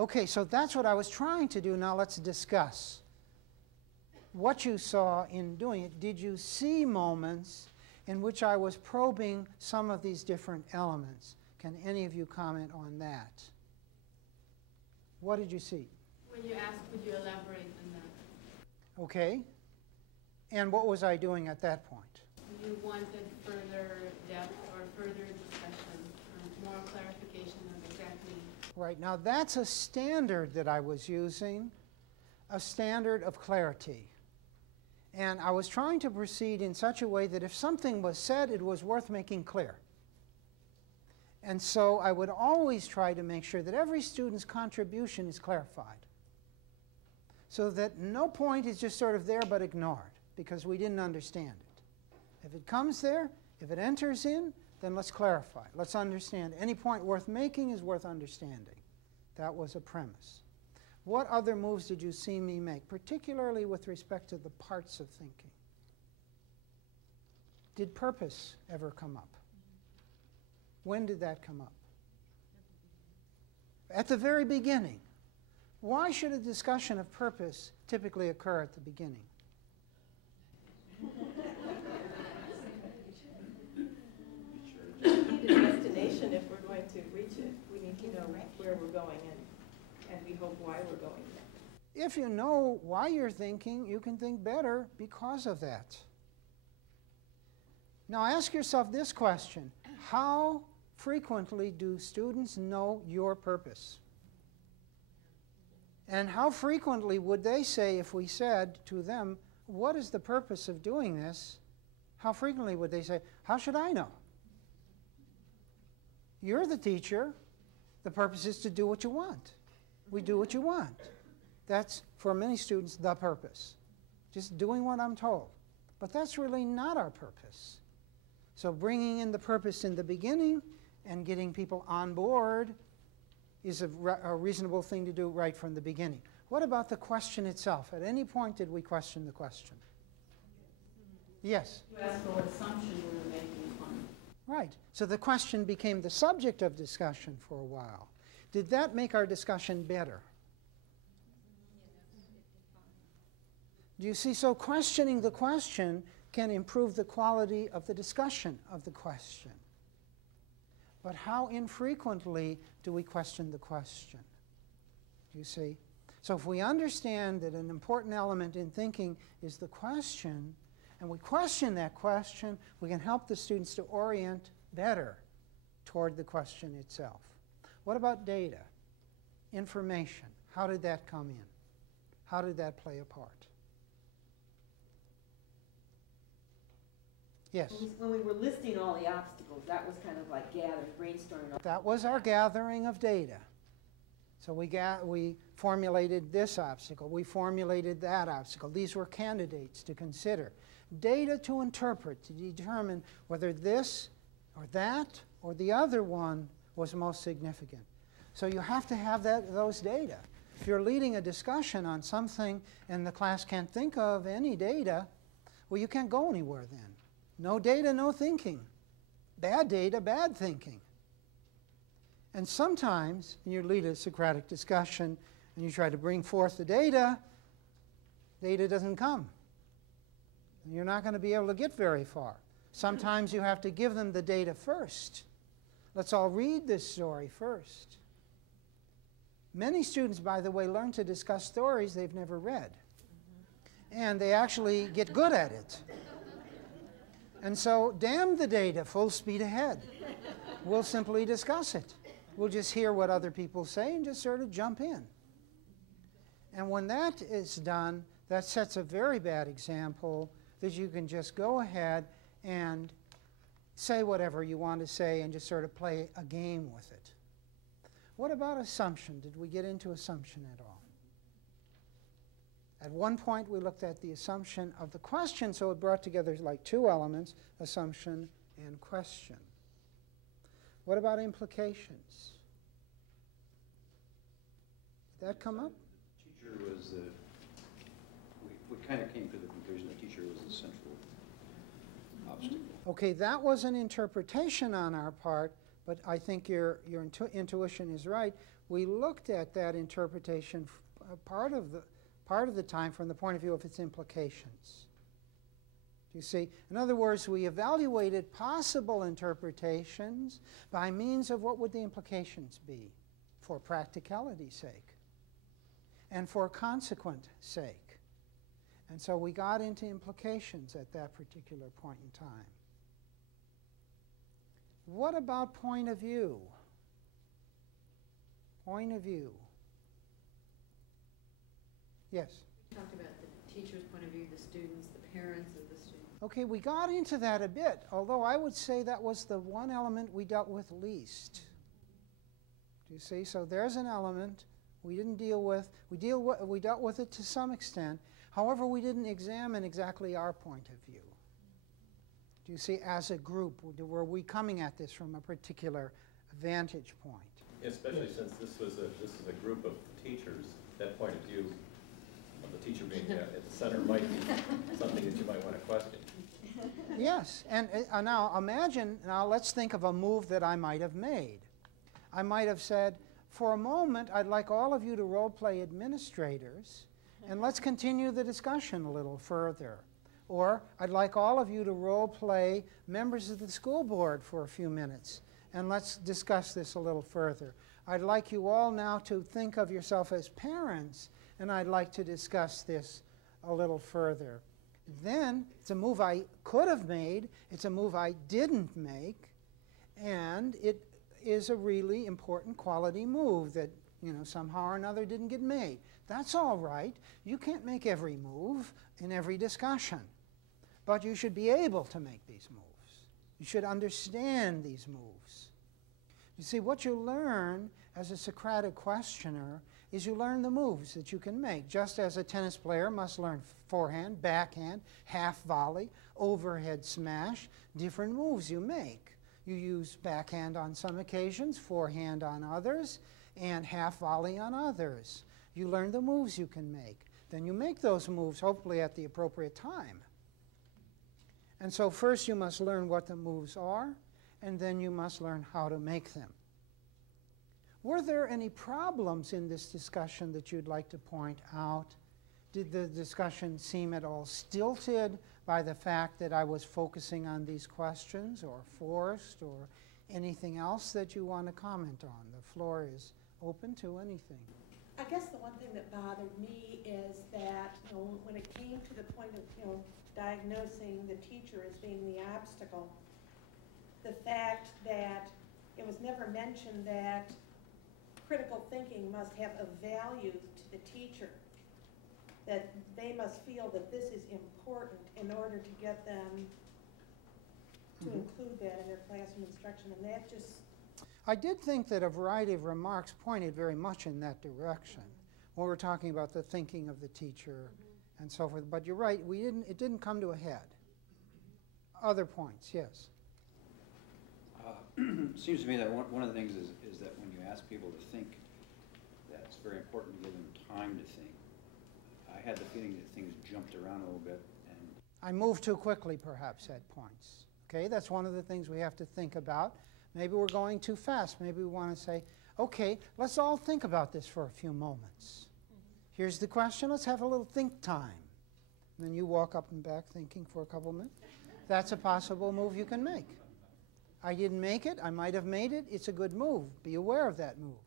Okay, so that's what I was trying to do. Now let's discuss what you saw in doing it. Did you see moments in which I was probing some of these different elements? Can any of you comment on that? What did you see? When you asked, could you elaborate on that? Okay. And what was I doing at that point? You wanted further depth or further discussion, or more clarification of exactly. Right. Now that's a standard that I was using, a standard of clarity. And I was trying to proceed in such a way that if something was said, it was worth making clear. And so I would always try to make sure that every student's contribution is clarified, so that no point is just sort of there but ignored because we didn't understand it. If it comes there, if it enters in, then let's clarify. Let's understand. Any point worth making is worth understanding. That was a premise. What other moves did you see me make, particularly with respect to the parts of thinking? Did purpose ever come up? When did that come up? At the very beginning. Why should a discussion of purpose typically occur at the beginning? We need a destination if we're going to reach it. We need to know where we're going and we hope why we're going there. If you know why you're thinking, you can think better because of that. Now ask yourself this question. How frequently do students know your purpose? And how frequently would they say, if we said to them, what is the purpose of doing this? How frequently would they say, how should I know? You're the teacher. The purpose is to do what you want. We do what you want. That's, for many students, the purpose. Just doing what I'm told. But that's really not our purpose. So bringing in the purpose in the beginning and getting people on board is a reasonable thing to do right from the beginning. What about the question itself? At any point did we question the question? Yes? You asked for what assumption we were making on. Right. So the question became the subject of discussion for a while. Did that make our discussion better? Do you see? So questioning the question can improve the quality of the discussion of the question. But how infrequently do we question the question? Do you see? So if we understand that an important element in thinking is the question, and we question that question, we can help the students to orient better toward the question itself. What about data? Information. How did that come in? How did that play a part? Yes? When we were listing all the obstacles, that was kind of like gathering, brainstorming. That was our gathering of data. So we formulated this obstacle. We formulated that obstacle. These were candidates to consider. Data to interpret, to determine whether this or that or the other one was most significant. So you have to have those data. If you're leading a discussion on something and the class can't think of any data, well, you can't go anywhere then. No data, no thinking. Bad data, bad thinking. And sometimes when you lead a Socratic discussion and you try to bring forth the data doesn't come. And you're not going to be able to get very far. Sometimes you have to give them the data first. Let's all read this story first. Many students, by the way, learn to discuss stories they've never read. And they actually get good at it. And so, damn the data, full speed ahead. We'll simply discuss it. We'll just hear what other people say and just sort of jump in. And when that is done, that sets a very bad example that you can just go ahead and say whatever you want to say and just sort of play a game with it. What about assumption? Did we get into assumption at all? At one point, we looked at the assumption of the question, so it brought together like two elements, assumption and question. What about implications? Did that come up? The teacher was the, we kind of came to the conclusion the teacher was the central obstacle. Okay, that was an interpretation on our part, but I think your intuition is right. we looked at that interpretation part of the time from the point of view of its implications. Do you see? In other words, we evaluated possible interpretations by means of what would the implications be for practicality's sake and for consequent sake. And so we got into implications at that particular point in time. What about point of view? Point of view. Yes? We talked about the teacher's point of view, the students, the parents of the students. Okay, we got into that a bit, although I would say that was the one element we dealt with least. Do you see? So there's an element we didn't deal with. We dealt with it to some extent. However, we didn't examine exactly our point of view. Do you see? As a group, were we coming at this from a particular vantage point? Especially since this is a group of teachers, that point of view of the teacher being at the center might be something that you might want to question. Yes, and now imagine, let's think of a move that I might have made. I might have said, for a moment, I'd like all of you to role play administrators, and let's continue the discussion a little further. Or I'd like all of you to role play members of the school board for a few minutes, and let's discuss this a little further. I'd like you all now to think of yourself as parents, and I'd like to discuss this a little further. Then it's a move I could have made, it's a move I didn't make, and it is a really important quality move that, somehow or another didn't get made. That's all right. You can't make every move in every discussion, but you should be able to make these moves. You should understand these moves. You see, what you learn as a Socratic questioner is you learn the moves that you can make, just as a tennis player must learn forehand, backhand, half volley, overhead smash, different moves you make. You use backhand on some occasions, forehand on others, and half volley on others. You learn the moves you can make. Then you make those moves, hopefully at the appropriate time. And so first you must learn what the moves are, and then you must learn how to make them. Were there any problems in this discussion that you'd like to point out? Did the discussion seem at all stilted by the fact that I was focusing on these questions, or forced, or anything else that you want to comment on? The floor is open to anything. I guess the one thing that bothered me is that when it came to the point of diagnosing the teacher as being the obstacle, the fact that it was never mentioned that critical thinking must have a value to the teacher, that they must feel that this is important in order to get them to include that in their classroom instruction, and that just... I did think that a variety of remarks pointed very much in that direction when we're talking about the thinking of the teacher and so forth. But you're right, it didn't come to a head. Other points, yes? Seems to me that one of the things is that when you ask people to think, that it's very important to give them time to think. I had the feeling that things jumped around a little bit. And I moved too quickly, perhaps, at points. Okay, that's one of the things we have to think about. Maybe we're going too fast. Maybe we want to say, okay, let's all think about this for a few moments. Here's the question. Let's have a little think time. And then you walk up and back thinking for a couple minutes. That's a possible move you can make. I didn't make it. I might have made it. It's a good move. Be aware of that move.